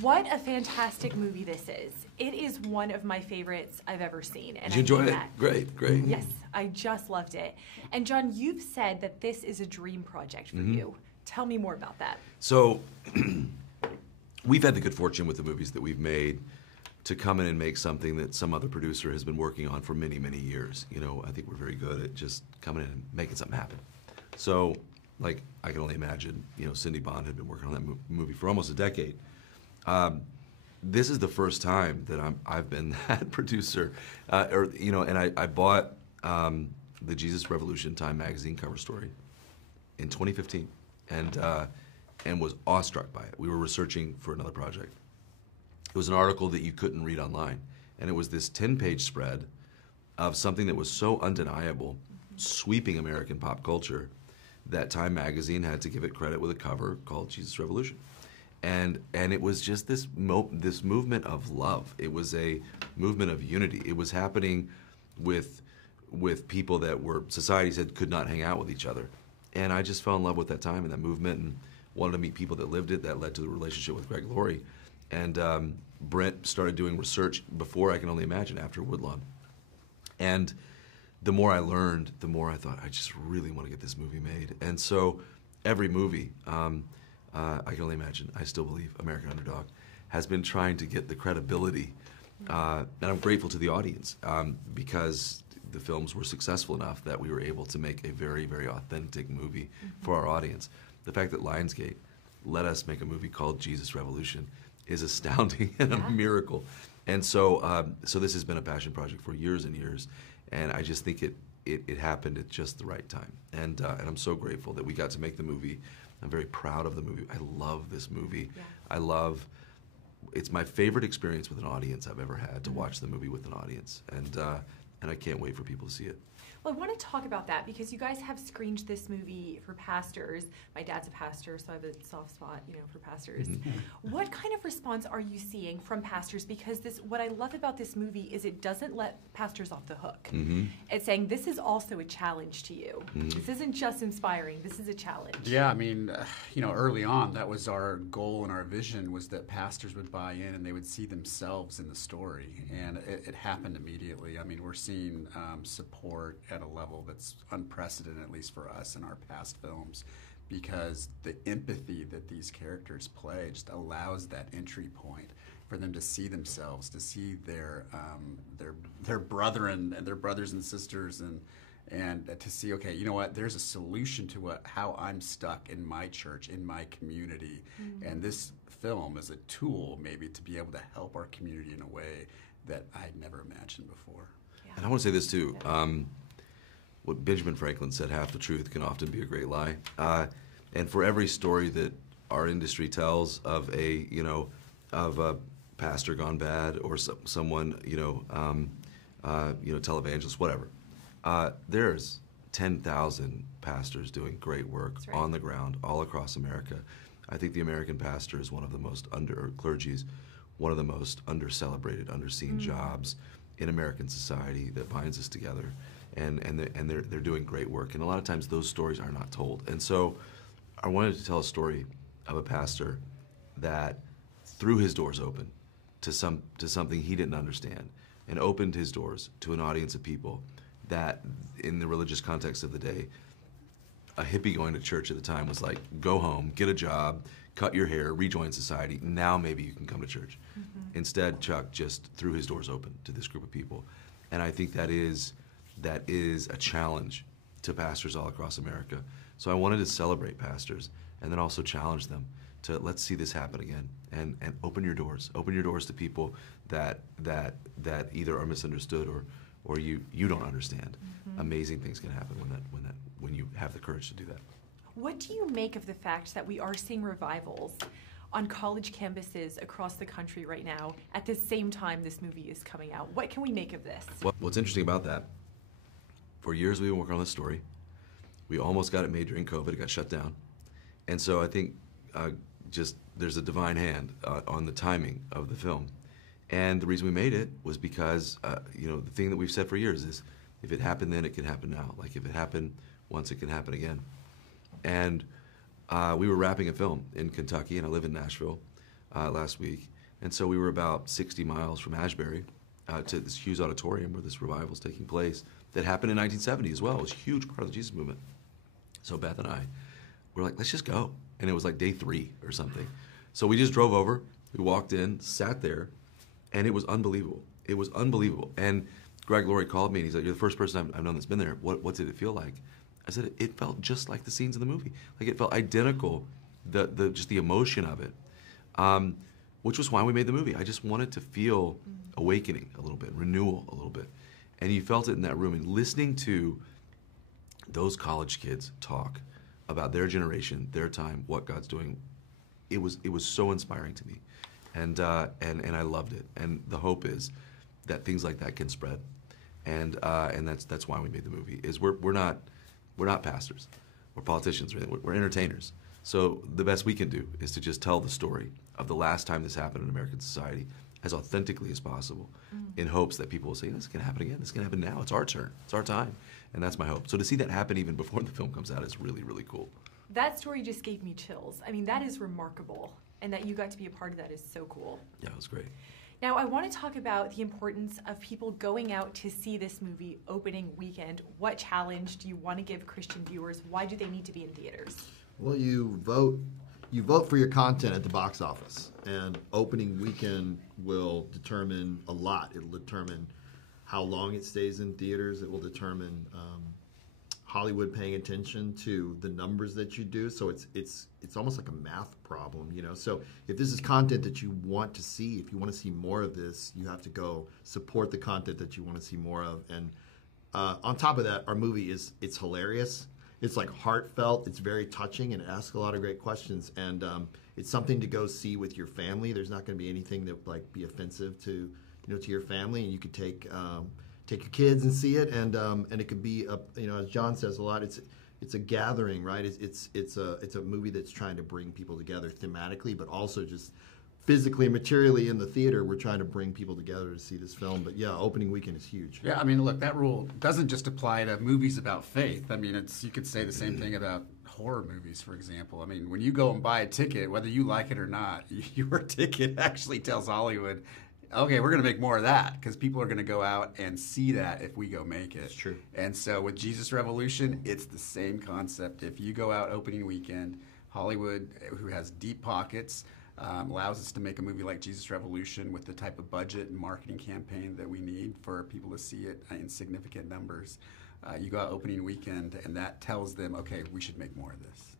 What a fantastic movie this is. It is one of my favorites I've ever seen. And Did you enjoy it? Great, great. Yes, I just loved it. And John, you've said that this is a dream project for you. Tell me more about that. So, we've had the good fortune with the movies that we've made to come in and make something that some other producer has been working on for many, many years. You know, I think we're very good at just coming in and making something happen. So, like, I can only imagine, you know, Cindy Bond had been working on that movie for almost a decade. This is the first time that I've been that producer, you know, and I bought the Jesus Revolution Time magazine cover story in 2015, and was awestruck by it. We were researching for another project. It was an article that you couldn't read online, and it was this 10-page spread of something that was so undeniable, sweeping American pop culture, that Time magazine had to give it credit with a cover called Jesus Revolution. And it was just this movement of love. It was a movement of unity. It was happening with people that were, society said, could not hang out with each other. And I just fell in love with that time and that movement, and wanted to meet people that lived it. That led to the relationship with Greg Laurie. And Brent started doing research before I Can Only Imagine, after Woodlawn. And the more I learned, the more I thought, I just really want to get this movie made. And so every movie, I Can Only Imagine, I still believe, American Underdog, has been trying to get the credibility. And I'm grateful to the audience because the films were successful enough that we were able to make a very, very authentic movie for our audience. The fact that Lionsgate let us make a movie called Jesus Revolution is astounding and a miracle. And so, so this has been a passion project for years and years, and I just think it happened at just the right time. And I'm so grateful that we got to make the movie. I'm very proud of the movie. I love this movie. Yeah. It's my favorite experience with an audience I've ever had, to watch the movie with an audience. And I can't wait for people to see it. Well, I want to talk about that because you guys have screened this movie for pastors. My dad's a pastor, so I have a soft spot, you know, for pastors. What kind of response are you seeing from pastors? Because what I love about this movie is it doesn't let pastors off the hook. It's saying this is also a challenge to you. This isn't just inspiring. This is a challenge. Yeah, I mean, you know, early on, that was our goal and our vision, was that pastors would buy in and they would see themselves in the story. And it happened immediately. I mean, we're seeing support at a level that's unprecedented, at least for us in our past films, because the empathy that these characters play just allows that entry point for them to see themselves, to see their brethren and their brothers and sisters, and to see, okay, you know what, there's a solution to how I'm stuck in my church, in my community, and this film is a tool maybe to be able to help our community in a way that I'd never imagined before. And I want to say this too. What Benjamin Franklin said, half the truth can often be a great lie. And for every story that our industry tells of a pastor gone bad, or someone, televangelist, whatever, there's 10,000 pastors doing great work on the ground all across America. I think the American pastor is one of the most clergy's one of the most under-celebrated, underseen jobs in American society that binds us together, and they're doing great work. And a lot of times those stories are not told. And so I wanted to tell a story of a pastor that threw his doors open to something he didn't understand, and opened his doors to an audience of people that, in the religious context of the day, a hippie going to church at the time was like, go home, get a job, cut your hair, rejoin society, now maybe you can come to church. Instead, Chuck just threw his doors open to this group of people. And I think that is a challenge to pastors all across America. So I wanted to celebrate pastors and then also challenge them to, let's see this happen again, and open your doors. Open your doors to people that either are misunderstood or you don't understand. Amazing things can happen when you have the courage to do that. What do you make of the fact that we are seeing revivals on college campuses across the country right now at the same time this movie is coming out? What can we make of this? Well, what's interesting about that, for years we've been working on this story. We almost got it made during COVID. It got shut down. And so I think just there's a divine hand on the timing of the film. And the reason we made it was because, the thing that we've said for years is, if it happened then, it can happen now. Like, if it happened once, it can happen again. And we were wrapping a film in Kentucky, and I live in Nashville, last week. And so we were about 60 miles from Asbury to this huge auditorium where this revival is taking place that happened in 1970 as well. It was a huge part of the Jesus movement. So Beth and I were like, let's just go. And it was like day 3 or something. So we just drove over, we walked in, sat there, and it was unbelievable. It was unbelievable. And Greg Laurie called me and he's like, you're the first person I've known that's been there. What did it feel like? I said, it felt just like the scenes in the movie. Like it felt identical, just the emotion of it, which was why we made the movie. I just wanted to feel awakening a little bit, renewal a little bit. And you felt it in that room. And listening to those college kids talk about their generation, their time, what God's doing, it was so inspiring to me. And I loved it. And the hope is that things like that can spread. And that's why we made the movie. Is we're not pastors, we're politicians, we're entertainers. So the best we can do is to just tell the story of the last time this happened in American society as authentically as possible, in hopes that people will say, this can happen again, this can happen now, it's our turn, it's our time. And that's my hope. So to see that happen even before the film comes out is really, really cool. That story just gave me chills. I mean, that is remarkable. And that you got to be a part of that is so cool. Yeah, it was great. Now, I want to talk about the importance of people going out to see this movie opening weekend. What challenge do you want to give Christian viewers? Why do they need to be in theaters? Well, you vote for your content at the box office, and opening weekend will determine a lot. It'll determine how long it stays in theaters. It will determine Hollywood paying attention to the numbers that you do. So it's almost like a math problem, you know. So if this is content that you want to see, if you want to see more of this, you have to go support the content that you want to see more of. And on top of that, our movie it's hilarious. It's like heartfelt. It's very touching, and it asks a lot of great questions. And it's something to go see with your family. There's not going to be anything that like be offensive to to your family, and you could take your kids and see it, and it could be as John says a lot. It's a gathering, right? It's a movie that's trying to bring people together thematically, but also just physically, materially in the theater. We're trying to bring people together to see this film. But yeah, opening weekend is huge. Yeah, I mean, look, that rule doesn't just apply to movies about faith. I mean, you could say the same thing about horror movies, for example. I mean, when you go and buy a ticket, whether you like it or not, your ticket actually tells Hollywood, okay, we're going to make more of that, because people are going to go out and see that if we go make it. It's true. And so with Jesus Revolution, it's the same concept. If you go out opening weekend, Hollywood, who has deep pockets, allows us to make a movie like Jesus Revolution with the type of budget and marketing campaign that we need for people to see it in significant numbers. You go out opening weekend, and that tells them, okay, we should make more of this.